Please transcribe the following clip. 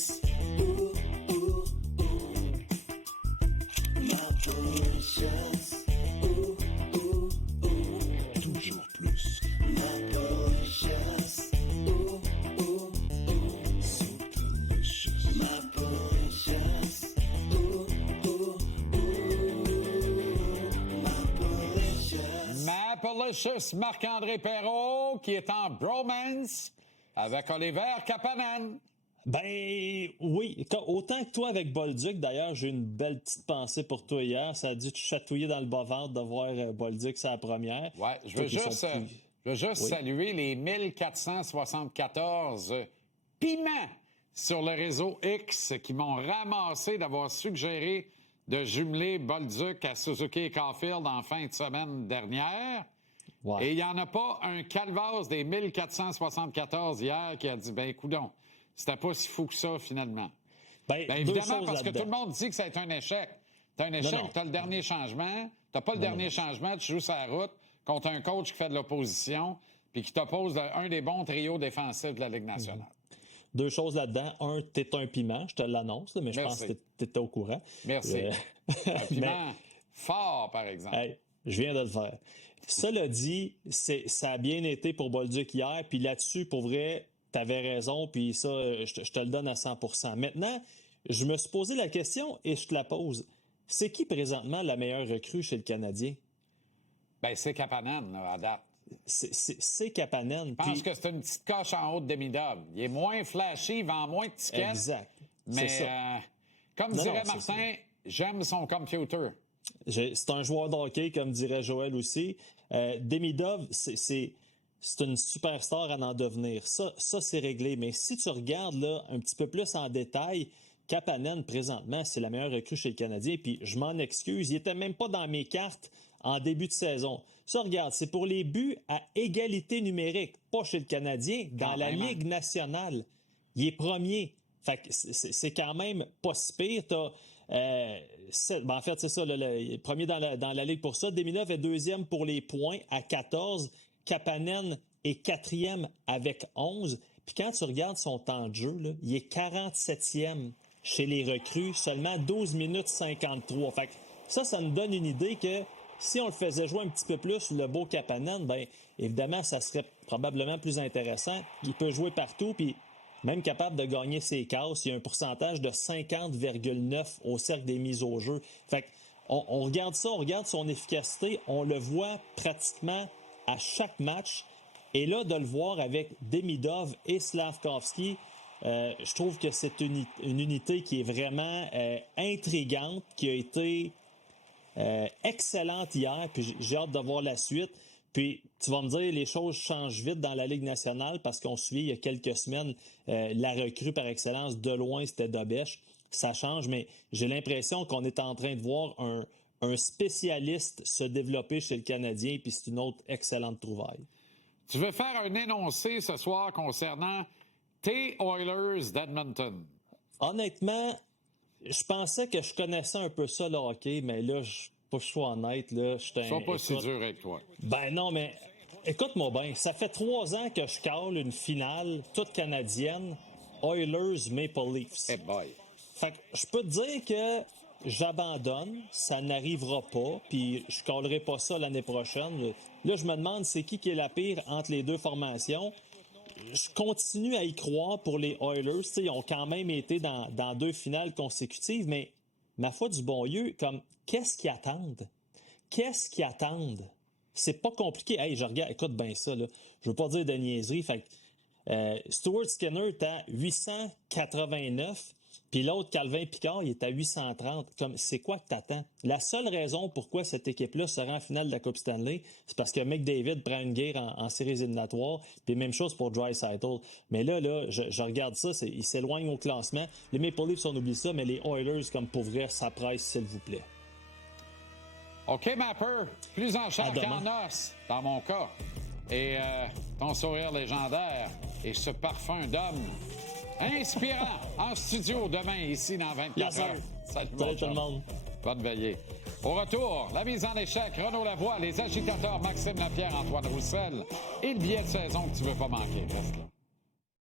Mauritius. Ooh, ooh, ooh. Mauritius. Ooh, ooh, ooh. Toujours plus. Mauritius. Ooh, ooh, ooh. So delicious. Mauritius. Ooh, ooh, ooh. Mauritius. Mauritius, Marc-André Perreault, qui est en bromance avec Oliver Kapanen. Ben oui, autant que toi avec Bolduc, d'ailleurs, j'ai une belle petite pensée pour toi hier. Ça a dû te chatouiller dans le bas-ventre de voir Bolduc sa première. Ouais, je veux juste Oui. saluer les 1474 piments sur le réseau X qui m'ont ramassé d'avoir suggéré de jumeler Bolduc à Suzuki et Caulfield en fin de semaine dernière. Ouais. Et il n'y en a pas un calvasse des 1474 hier qui a dit, ben, coudonc, c'était pas si fou que ça, finalement. Ben, Évidemment, parce que tout le monde dit que ça a été un échec. T'as un échec, Non. t'as le dernier changement. T'as pas le dernier changement, tu joues sur la route contre un coach qui fait de l'opposition puis qui t'oppose un des bons trios défensifs de la Ligue nationale. Deux choses là-dedans. Un, t'es un piment, je te l'annonce, là, mais je pense que t'étais au courant. Merci. Un piment fort, par exemple. Hey, je viens de le faire. Cela dit, ça a bien été pour Bolduc hier, puis là-dessus, pour vrai, t'avais raison, puis ça, je te le donne à 100%. Maintenant, je me suis posé la question et je te la pose. C'est qui présentement la meilleure recrue chez le Canadien? Ben, c'est Kapanen, là, à date. C'est Kapanen. Je pense que c'est une petite coche en haut de Demidov. Il est moins flashy, il vend moins de tickets. Exact. Mais, comme dirait c'est Martin, j'aime son computer. C'est un joueur de hockey, comme dirait Joël aussi. Demidov, c'est une superstar à en devenir. Ça c'est réglé. Mais si tu regardes là un petit peu plus en détail, Kapanen, présentement, c'est la meilleure recrue chez le Canadien. Puis je m'en excuse, il était même pas dans mes cartes en début de saison. Ça, regarde, c'est pour les buts à égalité numérique, pas chez le Canadien, dans la Ligue nationale. Il est premier. Fait que c'est quand même pas si pire. En fait, c'est ça, le premier dans la Ligue pour ça. Demidov est deuxième pour les points à 14. Kapanen est quatrième avec 11. Puis quand tu regardes son temps de jeu, là, il est 47e chez les recrues, seulement 12 minutes 53. Fait que ça nous donne une idée que si on le faisait jouer un petit peu plus, le beau Kapanen, ben évidemment, ça serait probablement plus intéressant. Il peut jouer partout, puis même capable de gagner ses cases. Il y a un pourcentage de 50,9 au cercle des mises au jeu. Fait que on regarde ça, on regarde son efficacité, on le voit pratiquement à chaque match. Et là, de le voir avec Demidov et Slavkovski, je trouve que c'est une unité qui est vraiment intrigante, qui a été excellente hier, puis j'ai hâte de voir la suite. Puis, tu vas me dire, les choses changent vite dans la Ligue nationale parce qu'on suivit il y a quelques semaines la recrue par excellence, de loin, c'était Dobèche. Ça change, mais j'ai l'impression qu'on est en train de voir un spécialiste se développer chez le Canadien, puis c'est une autre excellente trouvaille. Tu veux faire un énoncé ce soir concernant tes Oilers d'Edmonton? Honnêtement, je pensais que je connaissais un peu ça, le hockey, mais là, faut que je sois honnête, là, Sois pas si dur avec toi. Ben non, mais écoute-moi bien, ça fait 3 ans que je cale une finale toute canadienne, Oilers Maple Leafs. Hey boy. Fait que je peux te dire que j'abandonne, ça n'arrivera pas, puis je calerai pas ça l'année prochaine. Là, je me demande c'est qui est la pire entre les deux formations. Je continue à y croire pour les Oilers. T'sais, ils ont quand même été dans 2 finales consécutives, mais ma foi du bon Dieu, comme qu'est-ce qu'ils attendent? Qu'est-ce qu'ils attendent? C'est pas compliqué. Hey, je regarde, écoute bien ça, là. Je veux pas dire de niaiserie. Fait que Stuart Skinner est à 889, puis l'autre, Calvin Pickard, il est à 830. Comme, c'est quoi que t'attends? La seule raison pourquoi cette équipe-là sera en finale de la Coupe Stanley, c'est parce que McDavid prend une guerre en séries éliminatoires, puis même chose pour Draisaitl. Mais là, je regarde ça, il s'éloigne au classement. Les Maple Leafs, on oublie ça, mais les Oilers, comme pour vrai, ça presse, s'il vous plaît. OK, Mapper, plus en chair qu'en os, dans mon cas. Et ton sourire légendaire et ce parfum d'homme inspirant en studio demain, ici, dans 24 heures. Salut tout le monde. Bonne veillée. Au retour, la mise en échec, Renaud Lavoie, les agitateurs Maxime Lapierre, Antoine Roussel et le billet de saison que tu veux pas manquer. Reste là.